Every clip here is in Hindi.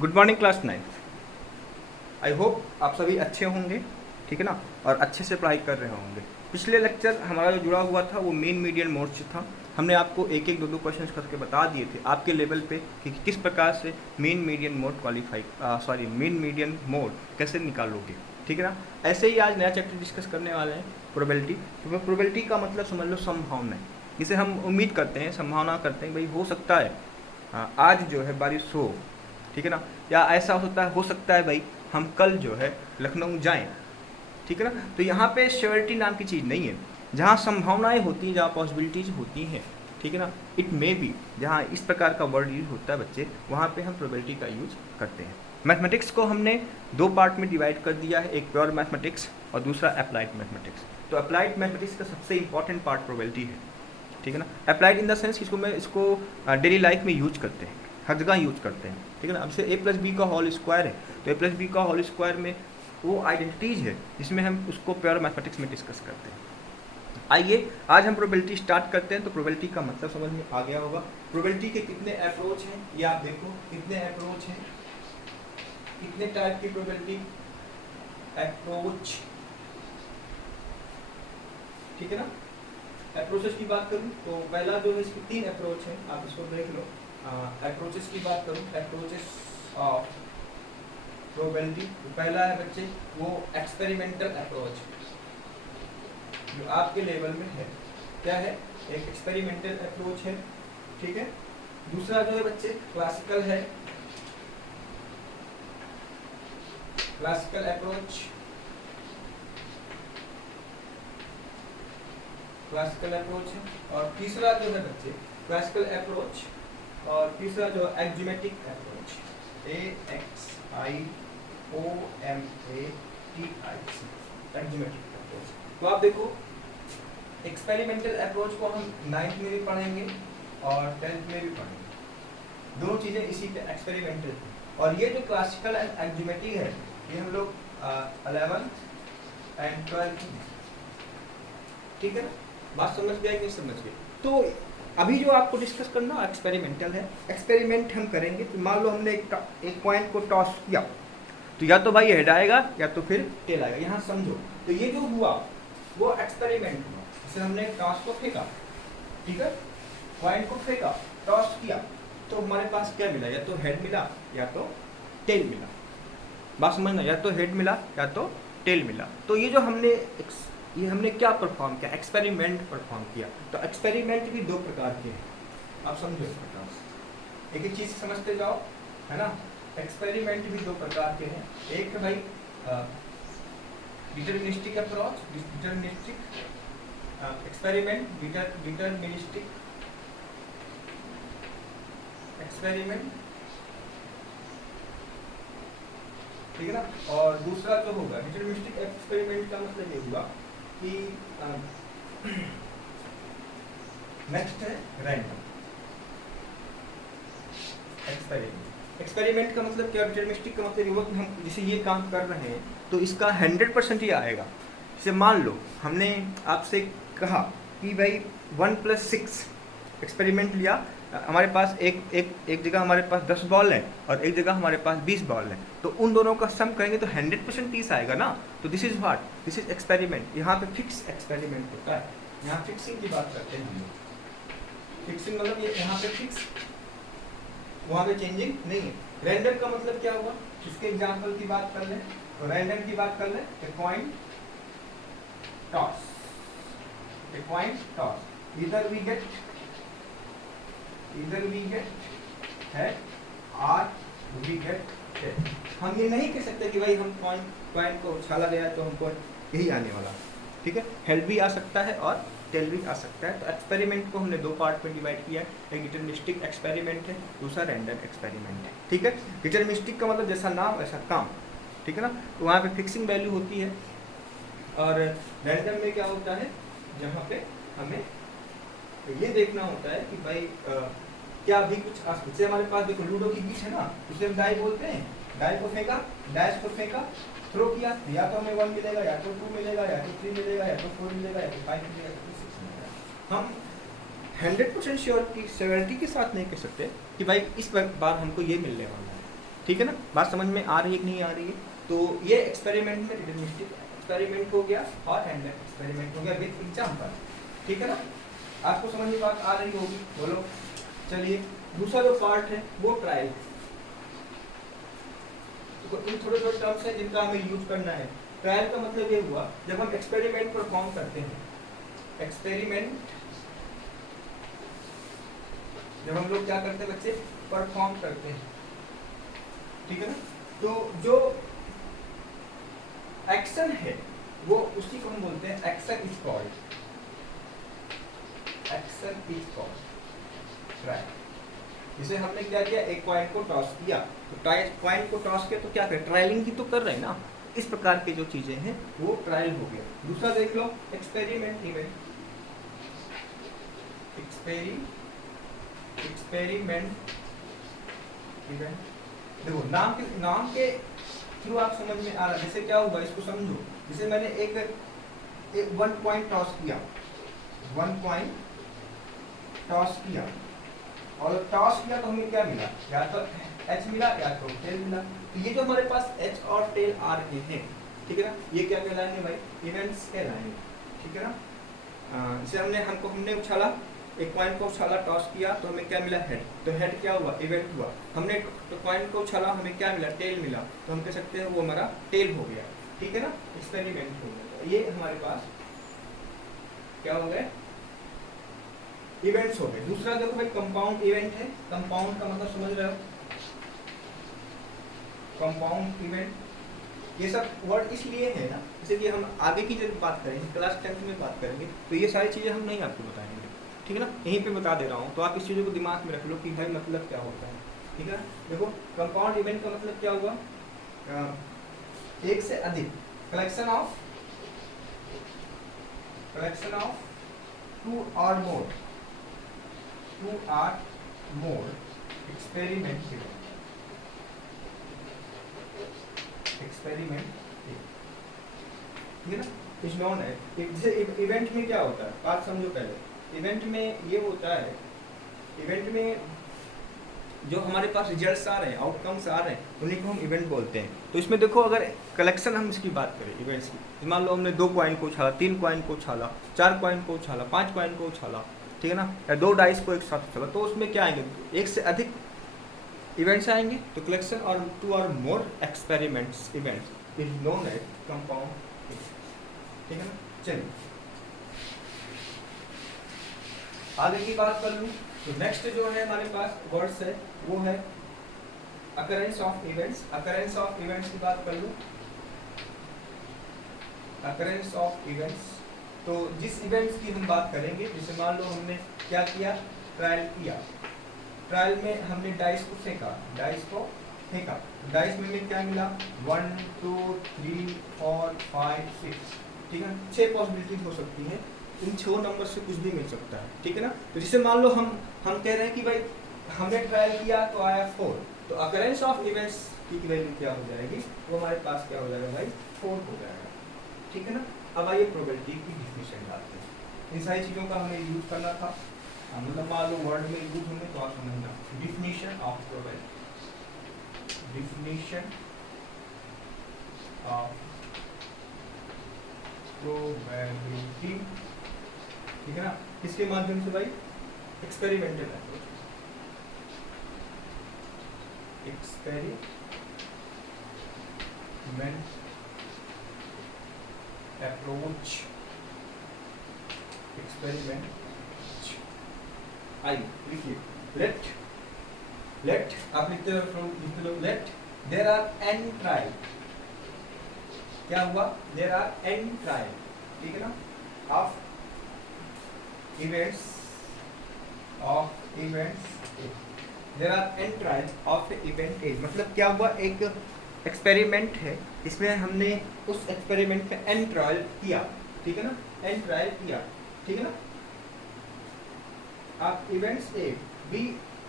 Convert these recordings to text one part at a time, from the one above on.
Good morning class 9th। I hope आप सभी अच्छे होंगे, ठीक है ना, और अच्छे से पढ़ाई कर रहे होंगे। पिछले लेक्चर हमारा जो जुड़ा हुआ था वो मेन मीडियन मोड से था। हमने आपको एक एक दो क्वेश्चंस करके बता दिए थे आपके लेवल पे कि किस प्रकार से mean median mode mean median mode कैसे निकालोगे, ठीक है ना। ऐसे ही आज नया चैप्टर डिस्कस करने वाले हैं, प्रोबेबिलिटी। तो प्रोबेबिलिटी का मतलब समझ लो संभावना, जिसे हम उम्मीद करते हैं, संभावना करते हैं भाई हो सकता है आज जो है बारिश हो, ठीक है ना, या ऐसा हो सकता है भाई हम कल जो है लखनऊ जाएं, ठीक है ना। तो यहाँ पे श्योरिटी नाम की चीज़ नहीं है। जहाँ संभावनाएं होती हैं, जहाँ पॉसिबिलिटीज होती हैं, ठीक है ना, इट मे बी, जहाँ इस प्रकार का वर्ड यूज होता है बच्चे, वहाँ पे हम प्रोबेबिलिटी का यूज करते हैं। मैथमेटिक्स को हमने दो पार्ट में डिवाइड कर दिया है, एक प्योर मैथमेटिक्स और दूसरा अप्लाइड मैथमेटिक्स। तो अप्लाइड मैथमेटिक्स का सबसे इंपॉर्टेंट पार्ट प्रोबेबिलिटी है, ठीक है ना। अप्लाइड इन द सेंस इसको डेली लाइफ में यूज करते हैं, हर जगह यूज करते हैं, ठीक है ना। अब से a+b का होल स्क्वायर है, तो a+b का होल स्क्वायर में वो आइडेंटिटीज है जिसमें हम उसको प्योर मैथमेटिक्स में डिस्कस करते हैं। आइए आज हम प्रोबेबिलिटी स्टार्ट करते हैं। तो प्रोबेबिलिटी का मतलब समझ में आ गया होगा। प्रोबेबिलिटी के कितने अप्रोच हैं ये आप देखो, कितने अप्रोच हैं, कितने टाइप की प्रोबेबिलिटी अप्रोच, ठीक है ना। अप्रोचेस की बात करूं तो पहला जो है इसकी 3 अप्रोच है, आप इसको देख लो। अप्रोचेस की बात करूं, अप्रोचेस ऑफ प्रोबेबिलिटी, तो पहला है बच्चे वो एक्सपेरिमेंटल अप्रोच जो आपके लेवल में है। क्या है? एक एक्सपेरिमेंटल अप्रोच है, ठीक है। दूसरा जो है बच्चे क्लासिकल है, क्लासिकल अप्रोच, क्लासिकल अप्रोच है। और तीसरा जो है बच्चे क्लासिकल अप्रोच, और तीसरा जो एक्जिमेटिक अप्रोच, AXIOMATIC, एक्जिमेटिक अप्रोच। तो आप देखो एक्सपेरिमेंटल अप्रोच को हम 9th में भी पढ़ेंगे और 10th में भी पढ़ेंगे, दोनों चीज़ें इसी के एक्सपेरिमेंटल हैं। और ये जो क्लासिकल एंड एक्जिमेटिक है ये हम लोग 11th एंड 12th, ठीक है ना। बात समझ गए कि नहीं समझ गए? तो अभी जो आपको डिस्कस करना एक्सपेरिमेंटल है। एक्सपेरिमेंट हम करेंगे तो मान लो हमने एक पॉइंट को टॉस किया, तो या तो भाई हेड आएगा या तो फिर टेल आएगा। यहाँ समझो, तो ये जो हुआ वो एक्सपेरिमेंट हुआ। जैसे हमने टॉस को फेंका, ठीक है, पॉइंट को फेंका, टॉस किया, तो हमारे पास क्या मिला? या तो हेड मिला या तो टेल मिला। बात समझना, या तो हेड मिला या तो टेल मिला। तो ये जो हमने क्या परफॉर्म किया? एक्सपेरिमेंट परफॉर्म किया। तो एक्सपेरिमेंट भी दो प्रकार के हैं, आप समझो इस प्रकार से, एक एक चीज समझते जाओ, है ना। एक्सपेरिमेंट भी दो प्रकार के हैं। एक है भाई deterministic approach, deterministic experiment, deterministic experiment, ठीक है ना। और दूसरा जो होगा डिटरमिनिस्टिक एक्सपेरिमेंट का मतलब ये हुआ कि नेक्स्ट है रैंडम एक्सपेरिमेंट। एक्सपेरिमेंट का मतलब क्या? डिटरमिनिस्टिक का मतलब ये हुआ कि हम जैसे ये काम कर रहे हैं तो इसका 100% ही आएगा। जैसे मान लो हमने आपसे कहा कि भाई 1+6 एक्सपेरिमेंट लिया, हमारे पास एक जगह हमारे पास 10 बॉल है और एक जगह हमारे पास 20 बॉल है, तो उन दोनों का सम करेंगे तो 100% 30 आएगा ना। तो this is what? This is experiment. यहाँ पे फिक्स एक्सपेरिमेंट होता है, यहाँ फिक्सिंग की बात करते हैं हम लोग। फिक्सिंग मतलब ये यहाँ पे फिक्स, वहाँ पे चेंजिंग नहीं है। रैंडम का मतलब क्या हुआ? इसके एग्जाम्पल की बात कर लें, तो रैंडम की बात कर लें, a coin toss, a coin toss, इधर we get head or we get tail। हम ये नहीं कह सकते कि भाई हम कॉइन को उछाला गया तो हमको यही आने वाला, ठीक है। हेड भी आ सकता है और टेल भी आ सकता है। तो एक्सपेरिमेंट को हमने दो पार्ट में डिवाइड किया है, एक डिटरमिनिस्टिक एक्सपेरिमेंट है, दूसरा रैंडम एक्सपेरिमेंट है, ठीक है। डिटरमिनिस्टिक का मतलब जैसा नाम वैसा काम, ठीक है ना। तो वहाँ पे फिक्सिंग वैल्यू होती है। और रैंडम में क्या होता है? जहाँ पे हमें ये देखना होता है कि भाई क्या अभी कुछ जैसे हमारे पास देखो लूडो की बीच है ना, उसे हम डाई बोलते हैं। डाई को फेंका, डैश को फेंका, थ्रो किया, या तो हमें 1 मिलेगा, या तो 2 मिलेगा, या तो 3 मिलेगा, या तो 4 मिलेगा, या तो 5 मिलेगा, या तो 6 मिलेगा। हम 100% श्योरिटी के साथ नहीं कह सकते कि भाई इस बार हमको ये मिलने वाला है। ठीक है ना, बात समझ में आ रही है कि नहीं आ रही है? तो ये एक्सपेरिमेंट में डिटरमिनिस्टिक एक्सपेरिमेंट हो गया और हैंडमेड एक्सपेरिमेंट हो गया विद एग्जाम्पल, ठीक है ना। आपको समझ में बात आ रही होगी, बोलो। चलिए दूसरा जो पार्ट है वो ट्रायल। तो इन थोड़े थोड़े टर्म्स हैं जिनका हमें यूज करना है। ट्रायल का मतलब ये हुआ जब हम एक्सपेरिमेंट परफॉर्म करते हैं, एक्सपेरिमेंट जब हम लोग क्या करते हैं बच्चे, परफॉर्म करते हैं, ठीक है ना। तो जो एक्शन है वो उसी को हम बोलते हैं action is called, action is called trial. जैसे हमने क्या किया, एक कॉइन को टॉस किया, तो कॉइन को टॉस किया तो क्या करें, ट्रायलिंग ही तो कर रहे हैं ना। इस प्रकार की जो चीजें हैं वो ट्रायल हो गया। दूसरा देख लो, एक्सपेरिमेंट इवेंट, एक्सपेरिमेंट इवेंट। देखो नाम के थ्रू आप समझ में आ रहा है। जैसे क्या होगा इसको समझो, जैसे मैंने एक 1 पॉइंट टॉस किया, 1 पॉइंट टॉस किया, और टॉस किया तो हमें क्या मिला, या तो एच मिला या तो टेल मिला। तो ये जो हमारे पास एच और टेल आ रहे हैं, ठीक है ना, ये क्या कहलाएंगे भाई, इवेंट्स कहलाएंगे, ठीक है ना। जैसे हमने उछाला, एक कॉइन को उछाला, टॉस किया तो हमें क्या मिला, हेड। तो हेड क्या हुआ, इवेंट हुआ। हमने तो कॉइन को उछाला, हमें क्या मिला, टेल मिला, तो हम कह सकते हैं वो हमारा टेल हो गया, ठीक है ना, एक्सपेरिमेंट हो गया। तो ये हमारे पास क्या हो गया, इवेंट्स हो गए। दूसरा देखो भाई कंपाउंड इवेंट है। कंपाउंड का मतलब समझ रहे हो, कंपाउंड इवेंट, ये सब वर्ड इसलिए है ना, जैसे कि हम आगे की जब बात करेंगे, क्लास 10th में बात करेंगे, तो ये सारी चीज़ें हम नहीं आपको बताएंगे, ठीक है ना, यहीं पे बता दे रहा हूँ। तो आप इस चीज़ों को दिमाग में रख लो कि भाई मतलब क्या होता है, ठीक है। देखो कंपाउंड इवेंट का मतलब क्या हुआ, एक से अधिक, collection of 2 or more experiment ठीक है ना, इज नोन है। जैसे इवेंट में क्या होता है, बात समझो पहले। इवेंट में ये होता है, इवेंट में जो हमारे पास रिजल्ट्स आ रहे हैं, आउटकम्स आ रहे हैं, उन्हीं को हम इवेंट बोलते हैं। तो इसमें देखो, अगर कलेक्शन हम इसकी बात करें इवेंट्स की, मान लो हमने 2 कॉइन को उछाला, 3 कॉइन को उछाला, 4 कॉइन को उछाला, 5 कॉइन को उछाला, ठीक है ना, या 2 डाइस को एक साथ उछाला, तो उसमें क्या आएंगे, एक से अधिक इवेंट्स आएंगे। तो कलेक्शन और 2 or more experiments events is known as compound, ठीक है ना। चलिए आगे की बात कर लूँ, तो नेक्स्ट जो है हमारे पास वर्ड्स है वो है occurrence of events. Occurrence of events की बात कर लूँ, अकरेंस ऑफ इवेंट्स, तो जिस इवेंट्स की हम बात करेंगे, जैसे मान लो हमने क्या किया, ट्रायल किया, ट्रायल में हमने डाइस को फेंका, डाइस में हमें क्या मिला, 1 2 3 4 5 6, ठीक है, 6 पॉसिबिलिटीज हो सकती हैं, इन 6 नंबर से कुछ भी मिल सकता है, ठीक है ना। तो जैसे मान लो हम कह रहे हैं कि भाई हमने ट्रायल किया तो आया 4, तो अकरेंस ऑफ इवेंट्स की वैल्यू क्या हो जाएगी, वो हमारे पास क्या हो जाएगा भाई, 4 हो जाएगा, ठीक है ना। अब आइए प्रोबेबिलिटी की डिफिनेशन डालते हैं। इन सारी चीज़ों का हमें यूज करना था, मतलब मान लो वर्ड में यूज होंगे तो आप समझना। Definition of probability, definition of probability, ठीक है ना, किसके माध्यम से भाई, experimental approach, experiment approach, experiment. आइए लिखिए, लेट आप लिखते हो, let there are n trial, क्या हुआ, देयर आर एन ट्रायल, ठीक है ना, of events there are n trial of event A. मतलब क्या हुआ, एक एक्सपेरिमेंट है, इसमें हमने उस एक्सपेरिमेंट में एन ट्रायल किया, ठीक है ना, एन ट्रायल किया, ठीक है ना। आप events A B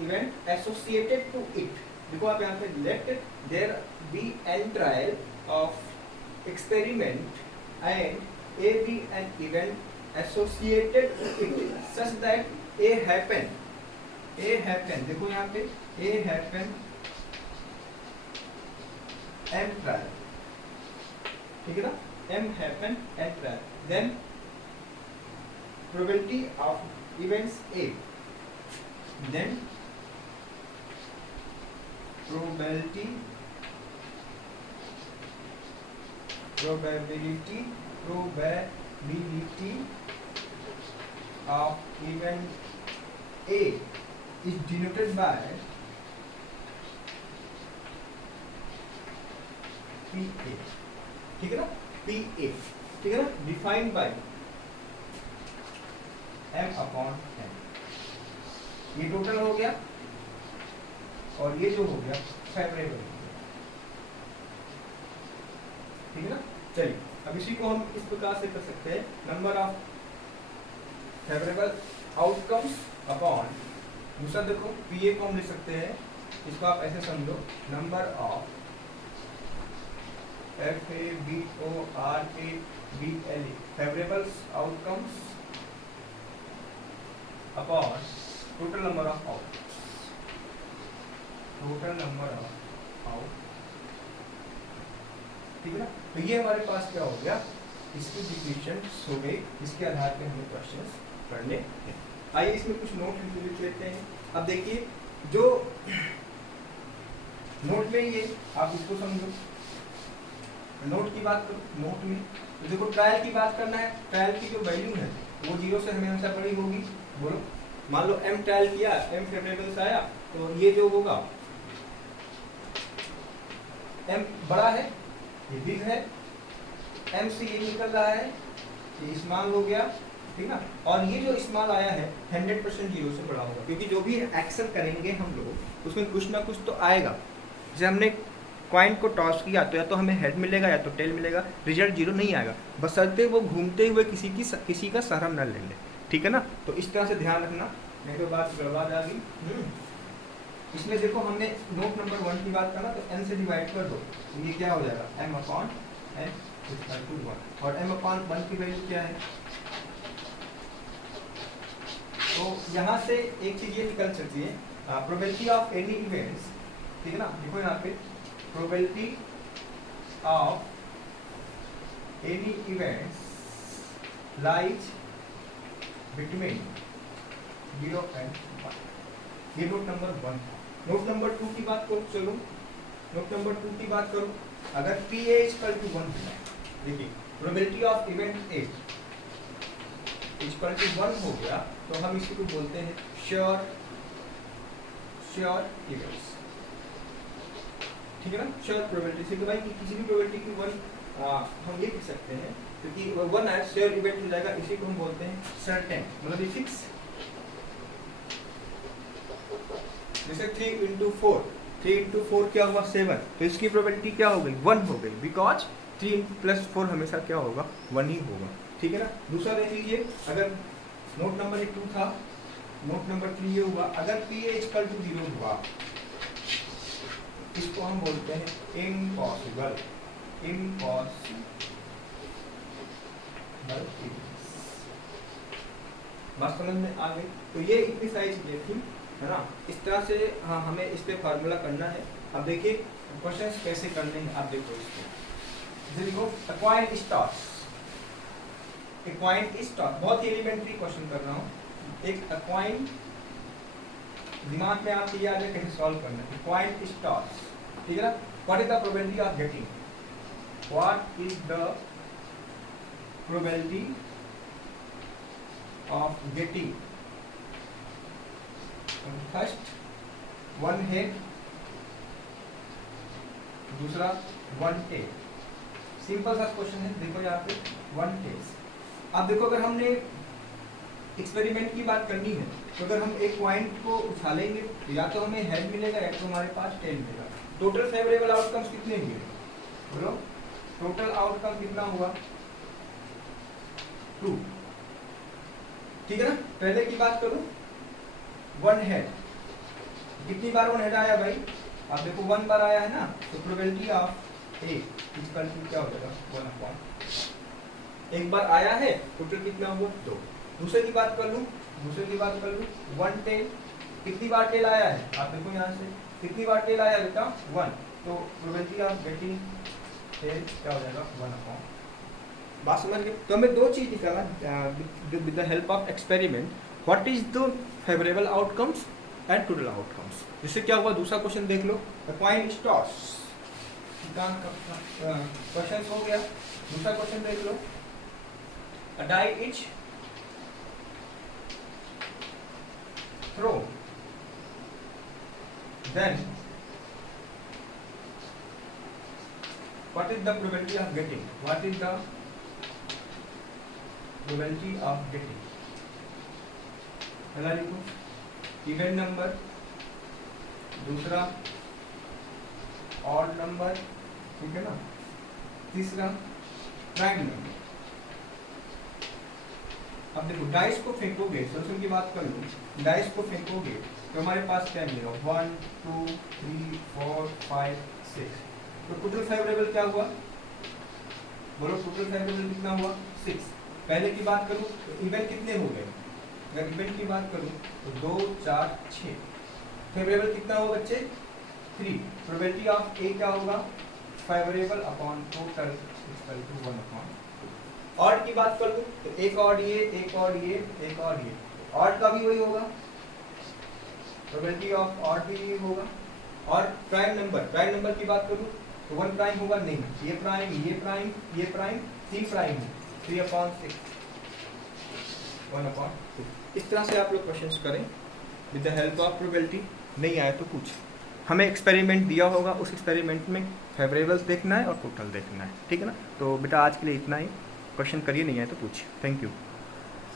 event associated to it, देखो आप यहाँ पे let there be n trial of experiment and A be an event associated to it such that A happen, देखो यहाँ पे ए हैपन M trial, ठीक है ना, M happen at trial, then probability of events A, then probability of event A is denoted by PA, ठीक है ना, PA, ठीक है ना, डिफाइंड बाय M/N, ये टोटल हो गया और ये जो हो गया फेवरेबल, ठीक है ना। चलिए अब इसी को हम इस प्रकार से कर सकते हैं, number of favourable outcomes upon, दूसरा देखो पीए को हम लिख सकते हैं, इसको आप ऐसे समझो, number of FAVORABLE favourable outcomes upon total number of outcomes, total number of out, ठीक है ना। तो ये हमारे पास क्या हो गया, इसकी डिफिनेशन हो गई, इसके आधार पे हमें क्वेश्चंस करने हैं। आइए इसमें कुछ नोट लिख लेते हैं। अब देखिए जो नोट में ये आप इसको समझो, नोट की बात करो, नोट में तो देखो ट्रायल की बात करना है, ट्रायल की जो वैल्यू है वो 0 से हमेशा बड़ी होगी, बोलो मान लो M ट्रायल किया, M फेवरेबल से आया, तो ये जो होगा M बड़ा है, ये बिग है, M से ये निकल रहा है, ये स्मॉल हो गया, ठीक ना, और ये जो स्मॉल आया है 100% 0 से बड़ा होगा, क्योंकि जो भी एक्शन करेंगे हम लोग उसमें कुछ ना कुछ तो आएगा। जैसे हमने कॉइन को टॉस किया तो या तो हमें हेड मिलेगा या तो टेल मिलेगा, रिजल्ट 0 नहीं आएगा, बशर्ते वो घूमते हुए किसी का सहारा न ले ले, ठीक है ना। तो इस तरह से ध्यान रखना, नहीं तो बात गड़बड़ आ गई। इसमें देखो हमने नोट नंबर 1 की बात करना, तो n से डिवाइड कर दो, तो ये क्या हो जाएगा M/N = 1, और M/1 की वैल्यू क्या है, तो यहाँ से एक चीज ये निकल सकती है, प्रोबेबिलिटी ऑफ एनी इवेंट्स, ठीक है ना, देखो यहाँ पे probability of any events lies between 0 and 1, ये नोट नंबर 1 था। नोट नंबर 2 की बात करो, चलो नोट नंबर 2 की बात करो, अगर PA = 1 हो जाए, देखिए प्रोबेबिलिटी ऑफ इवेंट A = 1 हो गया, तो हम इसी को बोलते हैं श्योर इवेंट्स, ठीक है ना, श्योर प्रोबेबिलिटी से, भाई किसी भी प्रोबेबिलिटी की 1 हम ये कह सकते हैं, क्योंकि 1 है श्योर इवेंट हो जाएगा, इसी को हम बोलते हैं सर्टेन, मतलब ये फिक्स। जैसे 3 × 4, 3 × 4 क्या हुआ 7, तो इसकी प्रोबेबिलिटी क्या हो गई 1 हो गई, बिकॉज 3 + 4 हमेशा क्या होगा 1 ही होगा, ठीक है ना। दूसरा देख लीजिए, अगर नोट नंबर 2 था, नोट नंबर 3 ये हुआ, अगर PA = 0 हुआ, इसको हम बोलते हैं इम्पॉसिबल बात समझ में आ गई। तो ये इतनी सारी चीजें थी, है ना, इस तरह से हाँ हमें इस पे फार्मूला करना है। अब देखिए क्वेश्चंस कैसे करने हैं, आप देखो इसको, देखो अक्वाइन स्टॉक्स, बहुत ही एलिमेंट्री क्वेश्चन कर रहा हूँ, एक अक्वाइन, दिमाग में आपके याद है कैसे सॉल्व करना है, अक्वाइन स्टॉक्स, ठीक है ना। What is the probability of getting, what is the probability of getting first 1 head, दूसरा 1 टेल, सिंपल सा क्वेश्चन है, देखो यहाँ पे 1 टेल्स। अब देखो अगर हमने एक्सपेरिमेंट की बात करनी है, तो अगर हम एक पॉइंट को उछालेंगे तो या तो हमें हेड मिलेगा या तो हमारे पास टेल मिलेगा। टोटल फेवरेबल आउटकम्स कितने हुए, बोलो टोटल आउटकम कितना हुआ 2, ठीक है ना। पहले की बात करूं 1 हेड, कितनी बार 1 हेड आया भाई, आप देखो 1 बार आया है ना, तो प्रोबेबिलिटी ऑफ A = क्या हो जाएगा 1/, एक बार आया है, टोटल कितना हुआ 2। दूसरे की बात कर लूं 1 टेल, कितनी बार टेल आया है, आप देखो यहाँ से कितनी बार टेल आया बेटा 1, तो प्रोबेबिलिटी ऑफ गेटिंग टेल क्या हो जाएगा 1/, बात समझ गए। तो हमें दो चीज निकालना with the help of experiment, what is the favourable outcomes and total outcomes. जिससे क्या हुआ, दूसरा क्वेश्चन देख लो, the coin is toss, question हो गया। दूसरा क्वेश्चन देख लो, a die is throw, then what is the probability of getting, what is the probability of getting, पहला लिखो इवन नंबर, दूसरा ऑड नंबर, ठीक है ना, तीसरा प्राइम नंबर। अब देखो डाइस को फेंकोगे, सोल्यूशन की बात कर लो, डाइस को फेंकोगे तो हमारे पास क्या मिलेगा 1 2 3 4 5 6, तो टोटल फेवरेबल क्या हुआ, बोलो टोटल फेवरेबल कितना हुआ 6। पहले की बात करूं तो इवन कितने हो गए, अगर इवन की बात करूं तो 2 4 6, फेवरेबल कितना होगा बच्चे 3। प्रोबेबिलिटी ऑफ ए क्या होगा, favourable upon total equal to 1/। Odd की बात कर लूं तो एक ऑड ये, एक ऑड ये, एक ऑड ये, ऑड का भी वही होगा, प्रोबेबिलिटी ऑफ ऑड भी ये होगा। और प्राइम नंबर की बात करूं तो 1 प्राइम होगा नहीं, ये प्राइम, ये प्राइम, ये प्राइम, 3 प्राइम है, 3/6, 1/2। इस तरह से आप लोग क्वेश्चंस करें with the help of probability. नहीं आया तो पूछ, हमें एक्सपेरिमेंट दिया होगा, उस एक्सपेरिमेंट में फेवरेबल्स देखना है और टोटल देखना है, ठीक है ना। तो बेटा आज के लिए इतना ही, क्वेश्चन करिए, नहीं आए तो पूछिए। Thank you.